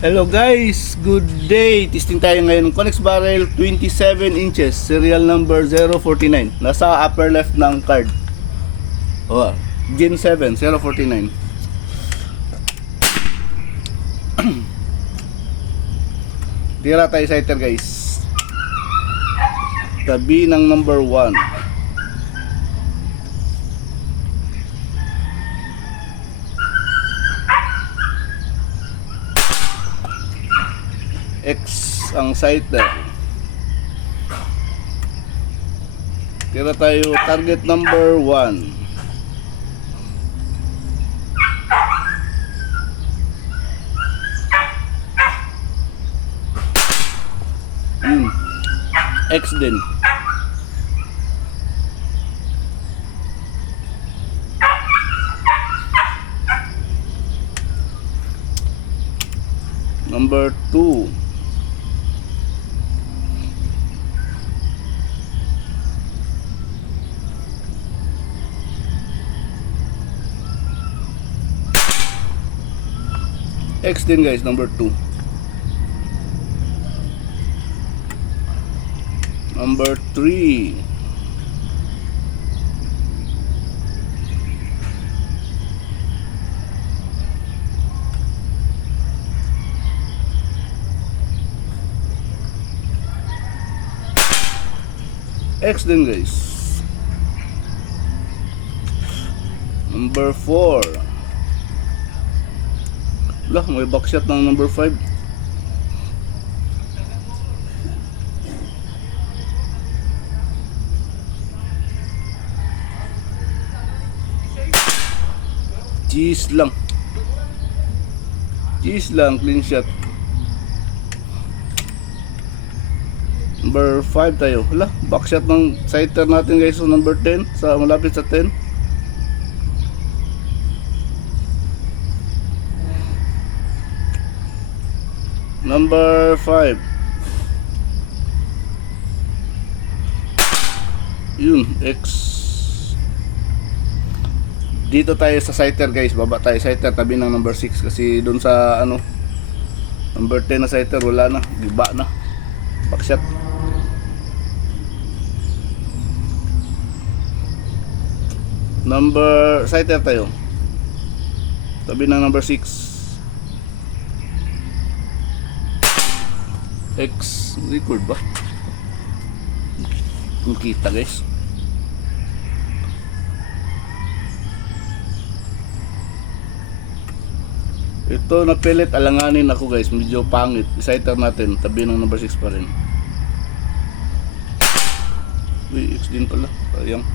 Hello guys, good day. Testing tayo ngayon ng Connex Barrel 27 inches, serial number 049. Nasa upper left ng card. Oh, Gen 7 049. Tira tayo sighter guys. Tabi ng number 1. X ang sighter. Tira tayo target number 1. X din. Number 2. X din guys, number 2. Number 3. X din guys. Number 4. Lah, may backshot ng number 5. Cheese lang. Cheese lang, clean shot. Number 5 tayo. Hala, backshot ng sighter natin guys. So number 10, sa malapit sa 10. Number 5. Yun, X. Dito tayo sa sighter guys, baba tayo sighter tabi ng number 6 kasi doon sa ano number 10 na sighter wala na, giba na. Backshot. Number sighter tayo. Tabi ng number 6. X record ba? Kung kita guys. Ito na pellet, alanganin ako guys, medyo pangit. Sighter natin, tabi ng number 6 pa rin. Uy, X din pala. Sayang.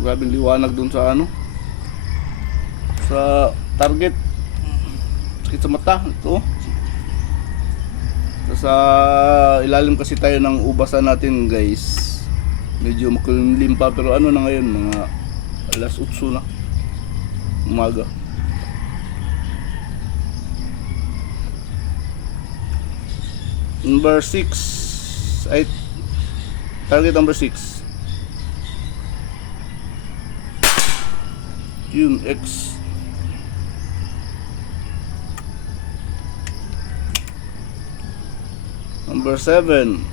Grabing liwanag dun sa ano, sa target. Sakit sa mata. Ito. Sa ilalim kasi tayo ng ubasan natin guys. Medyo makulimlim pa, pero ano na ngayon, mga alas 8 na umaga. Number 6 ay target number 6. Yun, X. Number 7.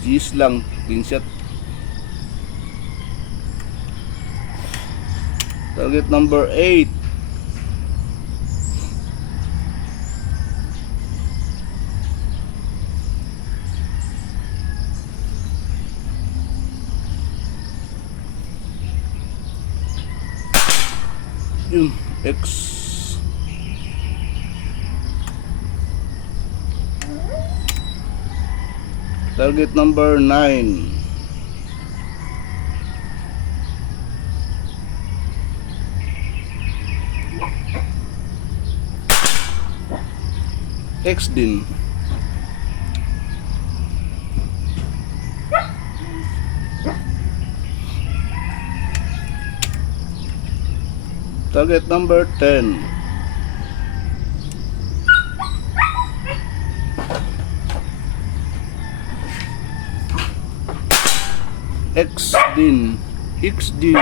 G's lang, clean shot. Target number 8. Yun, X. Target number 9. X din. Target number 10. X din. XD.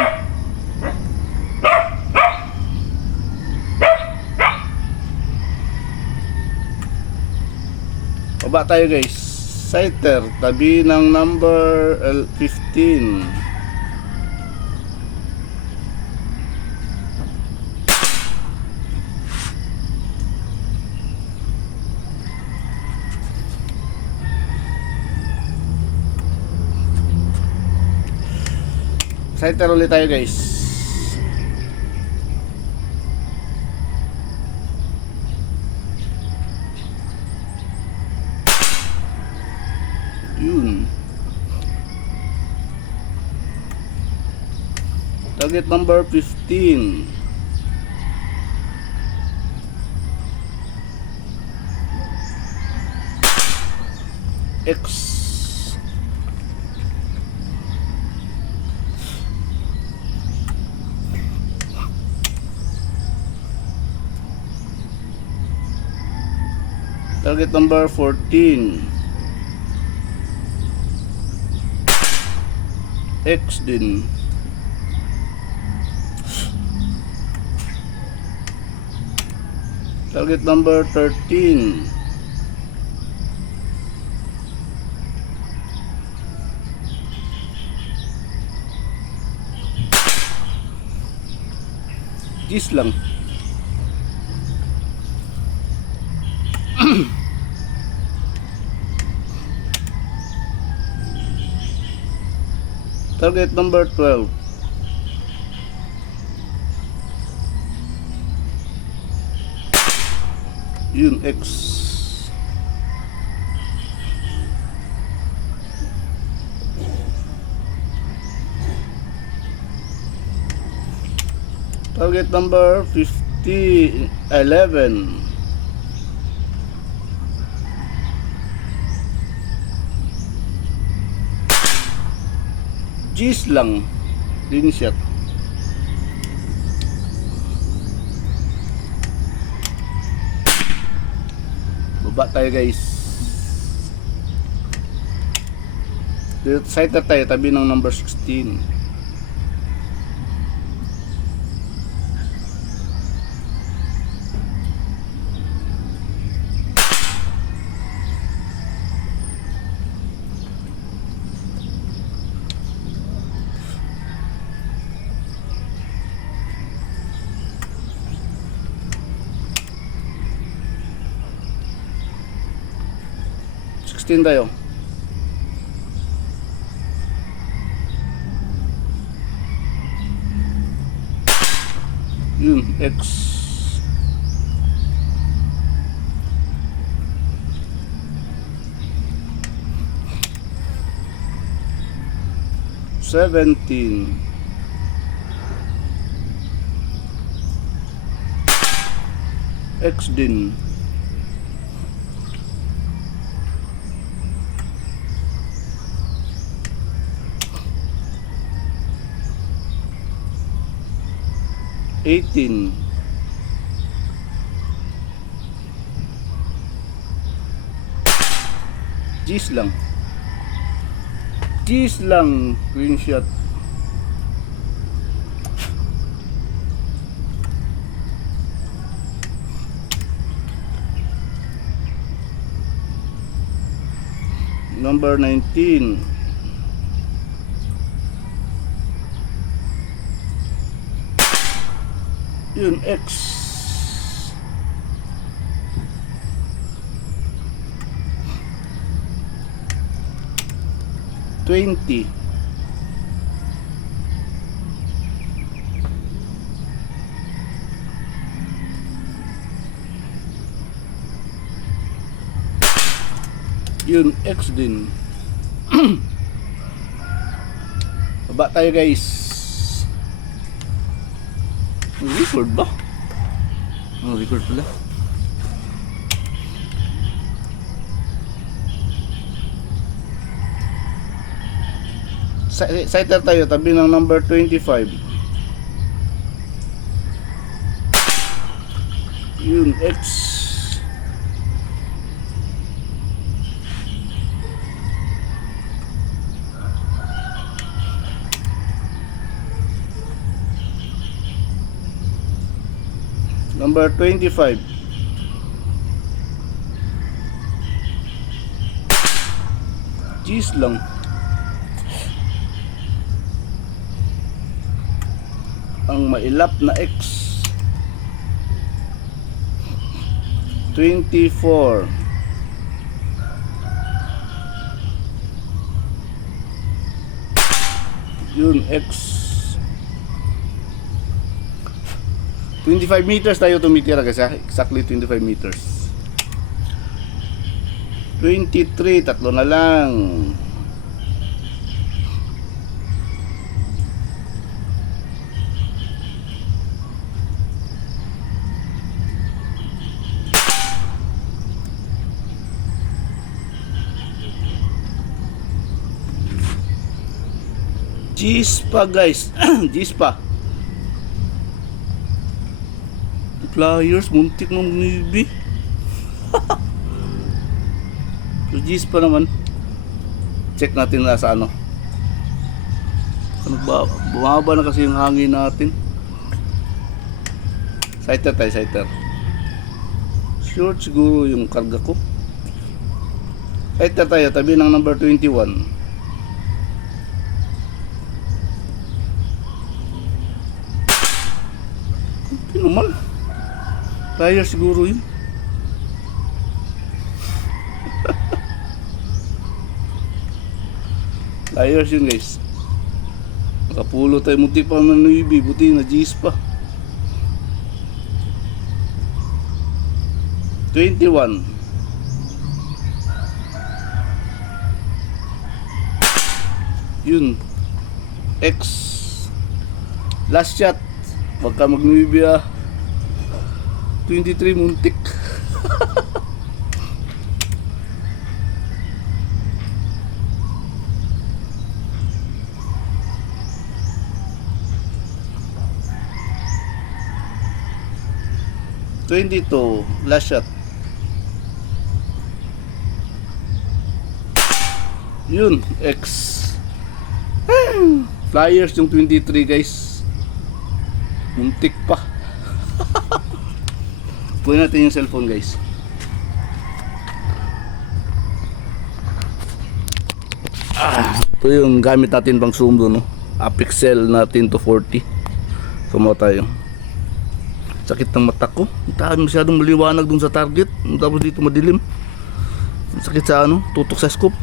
Baba tayo guys. Sighter, tabi ng number 15. Sighter ulit tayo guys. Yun. Target number 15. X. Target number 14. X din. Target number 13. Gis lang. Target number 12. Yun, X. Target number 11. G's lang din shot. Baba tayo guys. Dito sighter tayo tabi ng number 16. Tayo. Yun, X. Seventeen. X din. 18. G's lang. G's lang. Green shot. Number 19. Yun, X. $20. Yun, X din. Baba tayo guys. Record ba? Record pala. Sighter tayo tabi ng number 25. Yun, X. Number 25. G's lang. Ang mailap na X 24. Yun, X 25 meters tayo tumitira kasi exactly 25 meters. 23, tatlo na lang. G's pa guys. G's pa. Flyers, muntik mong nibi. So G's pa naman. Check natin na sa ano. Bumaba na kasi yung hangin natin. Sighter tayo, sighter. Short siguro yung karga ko. Sighter tayo, tabi ng number 21. Naman flyer siguro yun. Flyers yun guys. Nakapulo tayo, muntik pa man nuibi, buti na G's pa. 21. Yun, X. Last shot. Pagka magnuibi 23 muntik. Last shot. Yun, X. Flyers yung 23 guys. Muntik pa. Kunin natin yung cellphone guys. Ito yung gamit natin pang zoom doon, no? Apixel natin to 40. Sumo tayo. Sakit ng mata ko. Masyadong maliwanag dun sa target. Tapos dito madilim. Sakit sa ano, tutok sa scope.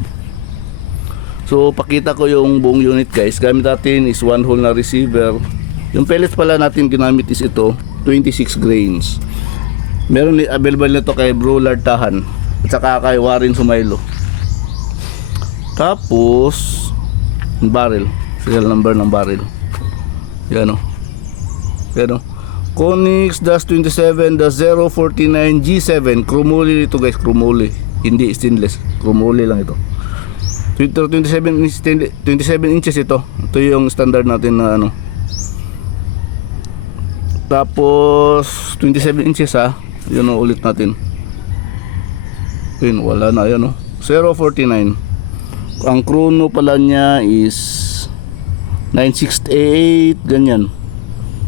So pakita ko yung buong unit guys. Gamit natin is 1 hole na receiver. Yung pellets pala natin ginamit is ito, 26 grains. Meron available nito kay Bro Lartahan at saka kay Warren Sumailo. Tapos yung barrel, serial number ng barrel. Yan o. Yan o. Konix -27-049 G7. Chromoly ito guys, chromoly. Hindi stainless, chromoly lang ito. 27 inches ito. Ito yung standard natin na ano. Tapos 27 inches ha. Yun o, ulit natin. Yun, wala na yan o. 049. Ang chrono pala niya is 968 ganyan.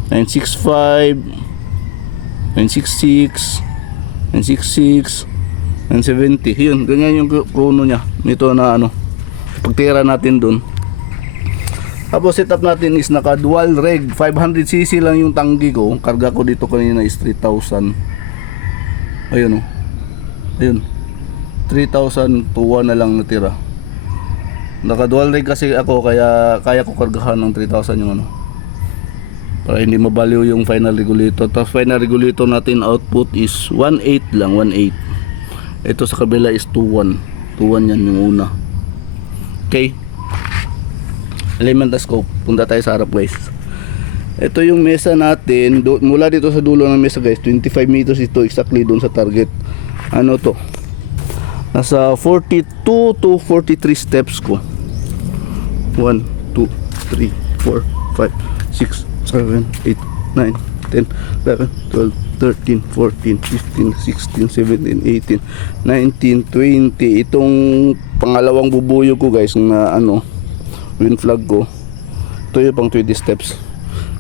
965 966 966 970. Yun, ganyan yung chrono niya. Ito na ano, pagtira natin dun. Tapos setup natin is naka dual reg. 500cc lang yung tanggi ko. Karga ko dito kanina is 3,000. Ayun o. Ayun. 3,000 to 1 na lang natira. Naka dual reg kasi ako, kaya kaya ko kargahan ng 3,000 yung ano. Para hindi mabaliw yung final regulator. Tapos final regulator natin output is 1.8 lang, 1.8. Ito sa kabila is 2.1. 2.1 yan yung una. Okay. Elemental scope. Punta tayo sa harap guys. Ito yung mesa natin. Mula dito sa dulo ng mesa guys, 25 meters ito exactly doon sa target. Ano to? Nasa 42 to 43 steps ko. 1, 2, 3, 4, 5, 6, 7, 8, 9, 10, 11, 12, 13, 14, 15, 16, 17, 18, 19, 20. Itong pangalawang bubuyo ko guys na ano, wind flag ko. Ito yung pang 20 steps.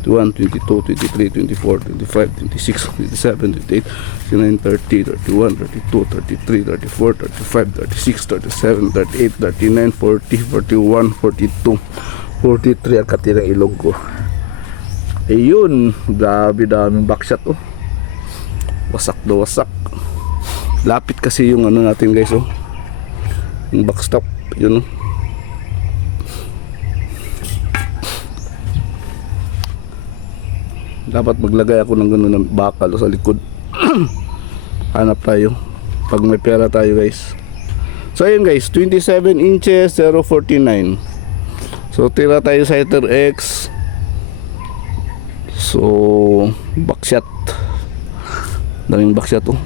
21, 22, 23, 24, 25, 26, 27, 28, 29, 30, 31, 32, 33, 34, 35, 36, 37, 38, 39, 40, 41, 42, 43 ang katirang ilog ko. Ayun, grabe daming backshot oh. Wasak na wasak. Lapit kasi yung ano natin guys oh. Yung backstop, yun oh. Dapat maglagay ako ng gano'n ng bakal sa likod. Hanap tayo pag may pera tayo guys. So ayun guys, 27 inches 049. So tira tayo sa Heater X. So backshot. Daming backshot oh.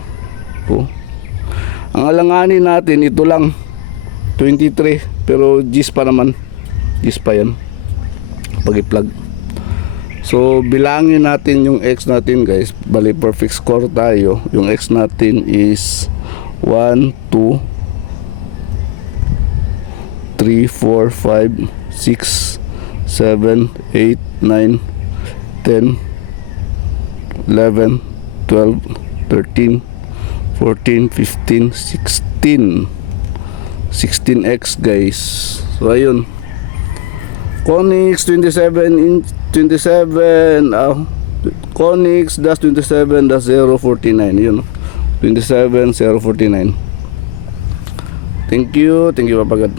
Ang alanganin natin ito lang 23, pero G's pa naman. G's pa yan pag i-plug. So bilangin natin yung X natin guys. Bali perfect score tayo. Yung X natin is 1, 2, 3, 4, 5, 6, 7, 8, 9, 10, 11, 12, 13, 14, 15, 16. 16X guys. So ayun, Conix 27 Conix-27-049 yun 27-049. Thank you Papagad.